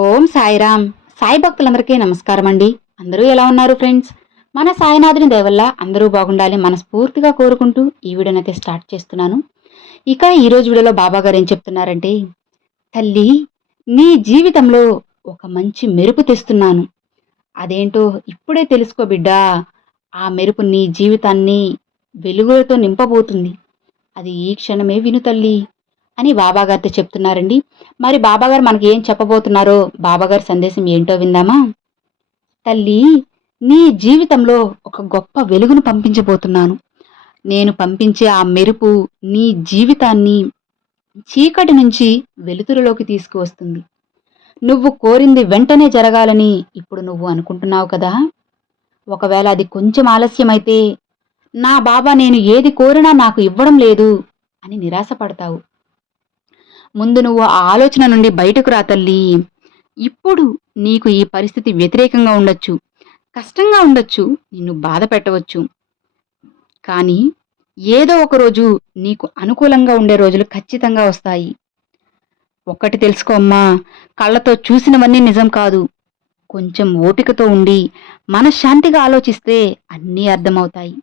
ఓం సాయిరామ్. సాయి భక్తులందరికీ నమస్కారం అండి అందరూ ఎలా ఉన్నారు ఫ్రెండ్స్? మన సాయినాథుని దేవల్ల అందరూ బాగుండాలి మనస్ఫూర్తిగా కోరుకుంటూ ఈ వీడియోనైతే స్టార్ట్ చేస్తున్నాను. ఇక ఈరోజు వీడియోలో బాబా గారు ఏం చెప్తున్నారంటే తల్లి నీ జీవితంలో ఒక మంచి మెరుపు తెస్తున్నాను. అదేంటో ఇప్పుడే తెలుసుకో బిడ్డా. ఆ మెరుపు నీ జీవితాన్ని వెలుగులతో నింపబోతుంది. అది ఈ క్షణమే విను తల్లి. అని బాబాగారితో చెప్తున్నారండి. మరి బాబాగారు మనకి ఏం చెప్పబోతున్నారో బాబాగారి సందేశం ఏంటో విందామా? తల్లి నీ జీవితంలో ఒక గొప్ప వెలుగును పంపించబోతున్నాను. నేను పంపించే ఆ మెరుపు నీ జీవితాన్ని చీకటి నుంచి వెలుతురులోకి తీసుకువస్తుంది. నువ్వు కోరింది వెంటనే జరగాలని ఇప్పుడు నువ్వు అనుకుంటున్నావు కదా? ఒకవేళ అది కొంచెం ఆలస్యమైతే నా బాబా నేను ఏది కోరినా నాకు ఇవ్వడం లేదు అని నిరాశపడతావు. ముందు నువ్వు ఆ ఆలోచన నుండి బయటకు రా తల్లి. ఇప్పుడు నీకు ఈ పరిస్థితి వ్యతిరేకంగా ఉండొచ్చు కష్టంగా ఉండొచ్చు నిన్ను బాధ పెట్టవచ్చు. కానీ ఏదో ఒక రోజు నీకు అనుకూలంగా ఉండే రోజులు ఖచ్చితంగా వస్తాయి. ఒక్కటి తెలుసుకో అమ్మా కళ్ళతో చూసినవన్నీ నిజం కాదు. కొంచెం ఓపికతో ఉండి మనశ్శాంతిగా ఆలోచిస్తే అన్నీ అర్థమవుతాయి.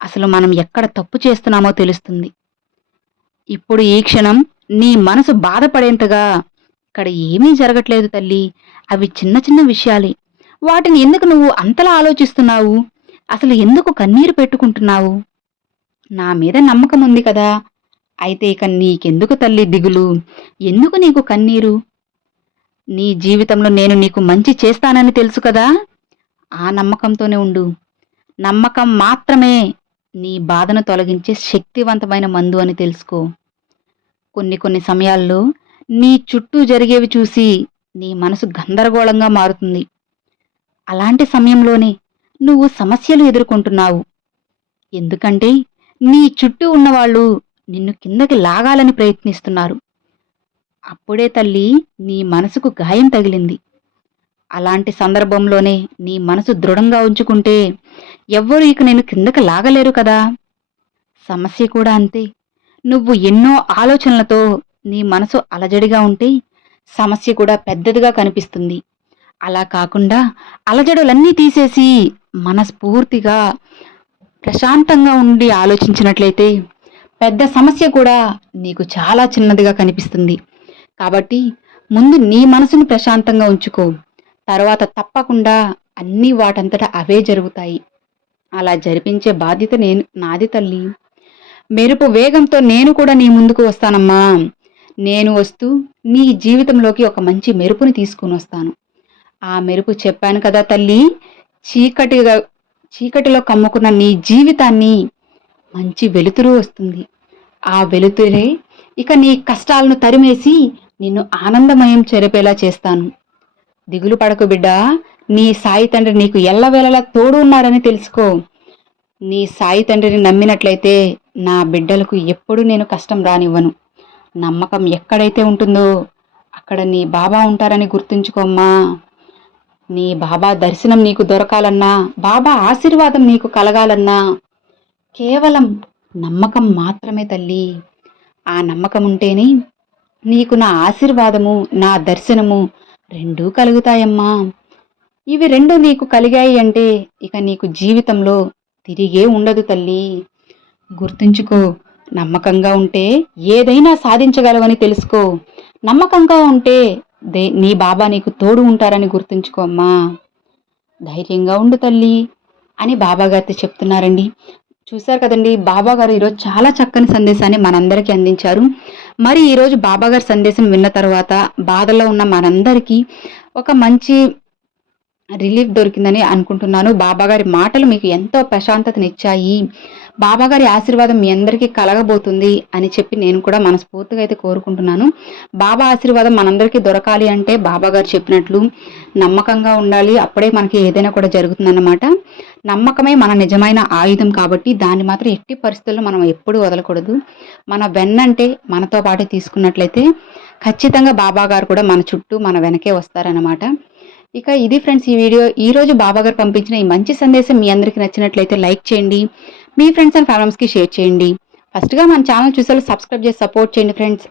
అసలు మనం ఎక్కడ తప్పు చేస్తున్నామో తెలుస్తుంది. ఇప్పుడు ఈ క్షణం నీ మనసు బాధపడేంతగా ఇక్కడ ఏమీ జరగట్లేదు తల్లి. అవి చిన్న చిన్న విషయాలే. వాటిని ఎందుకు నువ్వు అంతలా ఆలోచిస్తున్నావు? అసలు ఎందుకు కన్నీరు పెట్టుకుంటున్నావు? నా మీద నమ్మకం ఉంది కదా. అయితే ఇక నీకెందుకు తల్లి దిగులు? ఎందుకు నీకు కన్నీరు? నీ జీవితంలో నేను నీకు మంచి చేస్తానని తెలుసు కదా. ఆ నమ్మకంతోనే ఉండు. నమ్మకం మాత్రమే నీ బాధను తొలగించే శక్తివంతమైన మందు అని తెలుసుకో. కొన్ని కొన్ని సమయాల్లో నీ చుట్టూ జరిగేవి చూసి నీ మనసు గందరగోళంగా మారుతుంది. అలాంటి సమయంలోనే నువ్వు సమస్యలు ఎదుర్కొంటున్నావు. ఎందుకంటే నీ చుట్టూ ఉన్నవాళ్ళు నిన్ను కిందకి లాగాలని ప్రయత్నిస్తున్నారు. అప్పుడే తల్లి నీ మనసుకు గాయం తగిలింది. అలాంటి సందర్భంలోనే నీ మనసు దృఢంగా ఉంచుకుంటే ఎవ్వరూ ఇక నేను కిందకి లాగలేరు కదా. సమస్య కూడా అంతే. నువ్వు ఎన్నో ఆలోచనలతో నీ మనసు అలజడిగా ఉంటే సమస్య కూడా పెద్దదిగా కనిపిస్తుంది. అలా కాకుండా అలజడులన్నీ తీసేసి మనస్ఫూర్తిగా ప్రశాంతంగా ఉండి ఆలోచించినట్లయితే పెద్ద సమస్య కూడా నీకు చాలా చిన్నదిగా కనిపిస్తుంది. కాబట్టి ముందు నీ మనసును ప్రశాంతంగా ఉంచుకో. తర్వాత తప్పకుండా అన్నీ వాటంతటా అవే జరుగుతాయి. అలా జరిపించే బాధ్యత నేను నాది తల్లి. మెరుపు వేగంతో నేను కూడా నీ ముందుకు వస్తానమ్మా. నేను వస్తూ నీ జీవితంలోకి ఒక మంచి మెరుపుని తీసుకుని వస్తాను. ఆ మెరుపు చెప్పాను కదా తల్లి చీకటిగా చీకటిలో కమ్ముకున్న నీ జీవితాన్ని మంచి వెలుతురు వస్తుంది. ఆ వెలుతురే ఇక నీ కష్టాలను తరిమేసి నిన్ను ఆనందమయం చెరిపేలా చేస్తాను. దిగులు పడకు బిడ్డా నీ సాయి తండ్రి నీకు ఎల్లవేళలా తోడు ఉన్నారని తెలుసుకో. నీ సాయి తండ్రిని నమ్మినట్లయితే నా బిడ్డలకు ఎప్పుడు నేను కష్టం రానివ్వను. నమ్మకం ఎక్కడైతే ఉంటుందో అక్కడ నీ బాబా ఉంటారని గుర్తుంచుకోమ్మా నీ బాబా దర్శనం నీకు దొరకాలన్నా బాబా ఆశీర్వాదం నీకు కలగాలన్నా కేవలం నమ్మకం మాత్రమే తల్లి. ఆ నమ్మకం ఉంటేనే నీకు నా ఆశీర్వాదము నా దర్శనము రెండూ కలుగుతాయమ్మా. ఇవి రెండు నీకు కలిగాయి అంటే ఇక నీకు జీవితంలో తిరిగే ఉండదు తల్లి. గుర్తుంచుకో నమ్మకంగా ఉంటే ఏదైనా సాధించగలవని తెలుసుకో. నమ్మకంగా ఉంటే దే నీ బాబా నీకు తోడు ఉంటారని గుర్తుంచుకో అమ్మా. ధైర్యంగా ఉండు తల్లి అని బాబాగారితో చెప్తున్నారండి. చూశారు కదండి బాబాగారు ఈరోజు చాలా చక్కని సందేశాన్ని మనందరికీ అందించారు. మరి ఈరోజు బాబాగారి సందేశం విన్న తర్వాత బాధలో ఉన్న మనందరికీ ఒక మంచి రిలీఫ్ దొరికిందని అనుకుంటున్నాను. బాబాగారి మాటలు మీకు ఎంతో ప్రశాంతతనిచ్చాయి. బాబాగారి ఆశీర్వాదం మీ అందరికీ కలగబోతుంది అని చెప్పి నేను కూడా మనస్ఫూర్తిగా అయితే కోరుకుంటున్నాను. బాబా ఆశీర్వాదం మనందరికీ దొరకాలి అంటే బాబాగారు చెప్పినట్లు నమ్మకంగా ఉండాలి. అప్పుడే మనకి ఏదైనా కూడా జరుగుతుందన్నమాట. నమ్మకమే మన నిజమైన ఆయుధం కాబట్టి దాన్ని మాత్రం ఎట్టి పరిస్థితుల్లో మనం ఎప్పుడూ వదలకూడదు. మన వెన్నంటే మనతో పాటు తీసుకున్నట్లయితే ఖచ్చితంగా బాబాగారు కూడా మన చుట్టూ మన వెనకే వస్తారన్నమాట. ఇక ఇది ఫ్రెండ్స్ ఈ వీడియో. ఈ రోజు బాబా గారు పంపించిన ఈ మంచి సందేశం మీ అందరికీ నచ్చినట్లయితే లైక్ చేయండి. మీ ఫ్రెండ్స్ అండ్ ఫ్యామిలీస్కి షేర్ చేయండి. ఫస్ట్గా మన ఛానల్ చూసే సబ్స్క్రైబ్ చేసి సపోర్ట్ చేయండి friends.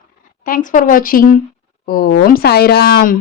Thanks for watching Om Sairam.